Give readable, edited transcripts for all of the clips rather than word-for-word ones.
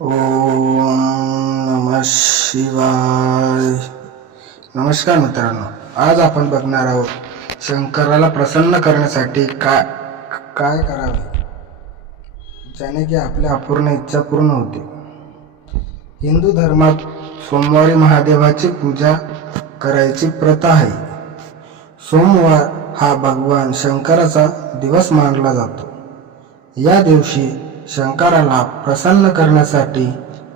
ओम नमः शिवाय. नमस्कार मित्रांनो, आज आपण बघणार आहोत शंकराला प्रसन्न करण्यासाठी काय काय करावे ज्याने की आपल्या अपूर्ण इच्छा पूर्ण होते. हिंदू धर्मात सोमवारी महादेवाची पूजा करायची प्रथा आहे. सोमवार हा भगवान शंकराचा दिवस मानला जातो. या दिवशी शंकराला प्रसन्न करण्यासाठी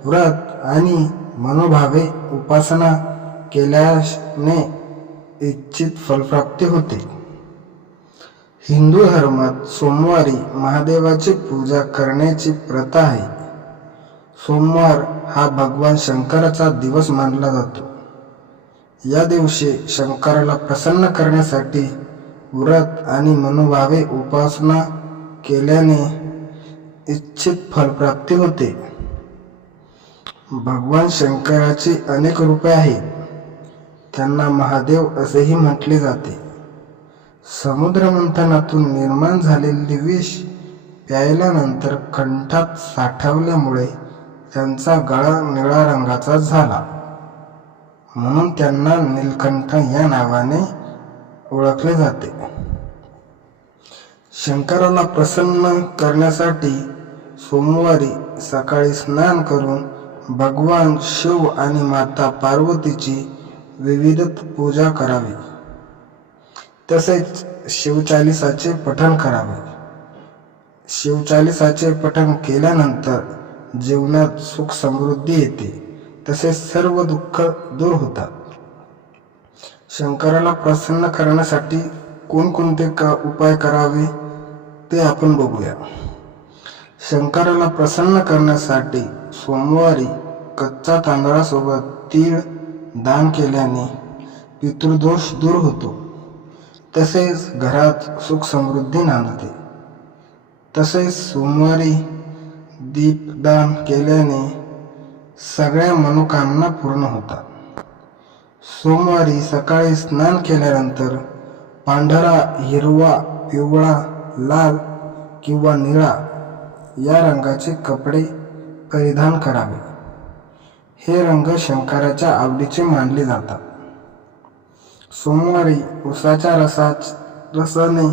व्रत आणि मनोभावे उपासना केल्याने इच्छित फलप्राप्ती होते. हिंदू धर्मात सोमवारी महादेवाची पूजा करण्याची प्रथा आहे. सोमवार हा भगवान शंकराचा दिवस मानला जातो. या दिवशी शंकराला प्रसन्न करण्यासाठी व्रत आणि मनोभावे उपासना केल्याने इच्छित फलप्राप्ती होते. भगवान शंकराची अनेक रूपे आहेत. त्यांना महादेव असेही म्हटले जाते. समुद्र मंथनातून निर्माण झालेले विष प्यायल्यानंतर कंठात साठवल्यामुळे त्यांचा गळा निळा रंगाचा झाला, म्हणून त्यांना नीलकंठ या नावाने ओळखले जाते. शंकराला प्रसन्न करण्यासाठी सोमवारी सकाळी स्नान करून भगवान शिव आणि माता पार्वतीची विविध पूजा करावी. तसेच शिवचालीसाचे पठण करावे. शिवचालीसाचे पठण केल्यानंतर जीवनात सुख समृद्धी येते, तसेच सर्व दुःख दूर होतात. शंकराला प्रसन्न करण्यासाठी कोणकोणते उपाय करावे ते आपण बघूया. शंकराला प्रसन्न करण्यासाठी सोमवारी कच्च्या तांदळासोबत तीळ दान केल्याने पितृदोष दूर होतो, तसेच घरात सुख समृद्धी नांदते. तसेच सोमवारी दीपदान केल्याने सगळ्या मनोकामना पूर्ण होतात. सोमवारी सकाळी स्नान केल्यानंतर पांढरा, हिरवा, पिवळा, लाल किंवा निळा या रंगाचे कपडे परिधान करावे. हे रंग शंकराच्या आवडीचे मानले जातात. सोमवारी उसाच्या रसाने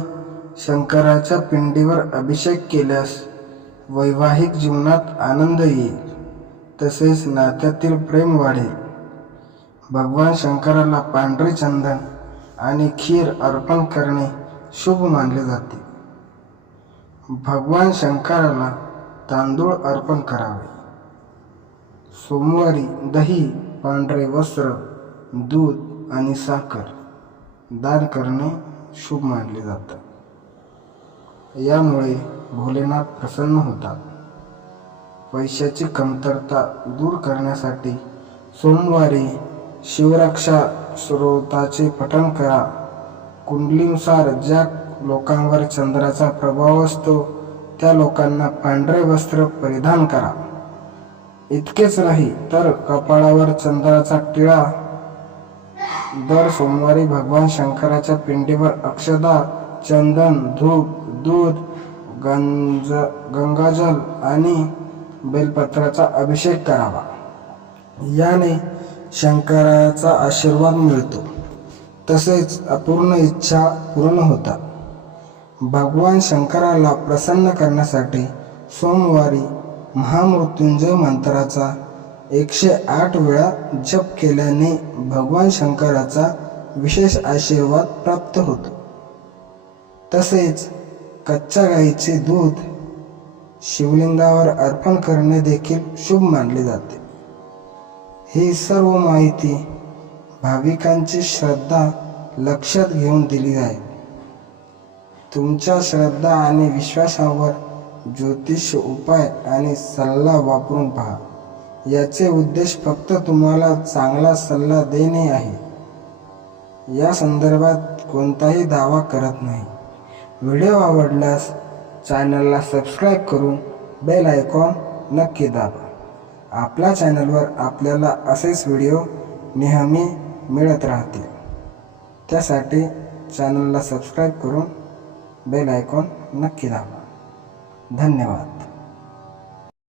शंकराच्या पिंडीवर अभिषेक केल्यास वैवाहिक जीवनात आनंद येईल, तसेच नात्यातील प्रेम वाढेल. भगवान शंकराला पांढरे चंदन आणि खीर अर्पण करणे शुभ मानले जाते. भगवान शंकराला तांदूळ अर्पण करावे. सोमवारी दही, पांढरे वस्त्र, दूध आणि साखर दान करणे शुभ मानले जाते. यामुळे भोलेनाथ प्रसन्न होतात. पैशाची कमतरता दूर करण्यासाठी सोमवारी शिवरक्षा स्तोत्राचे पठण करा. कुंडलीनुसार ज्या लोकांवर चंद्राचा प्रभाव असतो त्या लोकांना पांढरे वस्त्र परिधान करा. इतकेच नाही तर कपाळावर चंद्राचा टिळा. दर सोमवारी भगवान शंकराच्या पिंडीवर अक्षता, चंदन, धूप, दूध, गंगाजल आणि बेलपत्राचा अभिषेक करावा. याने शंकराचा आशीर्वाद मिळतो, तसेच अपूर्ण इच्छा पूर्ण होतात. भगवान शंकराला प्रसन्न करण्यासाठी सोमवारी महामृत्युंजय मंत्राचा 108 वेळा जप केल्याने भगवान शंकराचा विशेष आशीर्वाद प्राप्त होतो. तसेच कच्च्या गाईचे दूध शिवलिंगावर अर्पण करणे देखील शुभ मानले जाते. ही सर्व माहिती भाविकांची श्रद्धा लक्षात घेऊन दिली आहे. तुमच्या श्रद्धा आणि विश्वासावर ज्योतिष उपाय आणि सल्ला वापरून पहा. याचे उद्देश फक्त तुम्हाला चांगला सल्ला देणे आहे. या संदर्भात कोणताही दावा करत नाही. व्हिडिओ आवडल्यास चॅनलला सबस्क्राईब करून बेल आयकॉन नक्की दाबा. आपल्या चॅनलवर आपल्याला असेच व्हिडिओ नेहमी मिळत राहतील. त्यासाठी चॅनलला सबस्क्राईब करून बेल आयकॉन नक्की दाबा. धन्यवाद.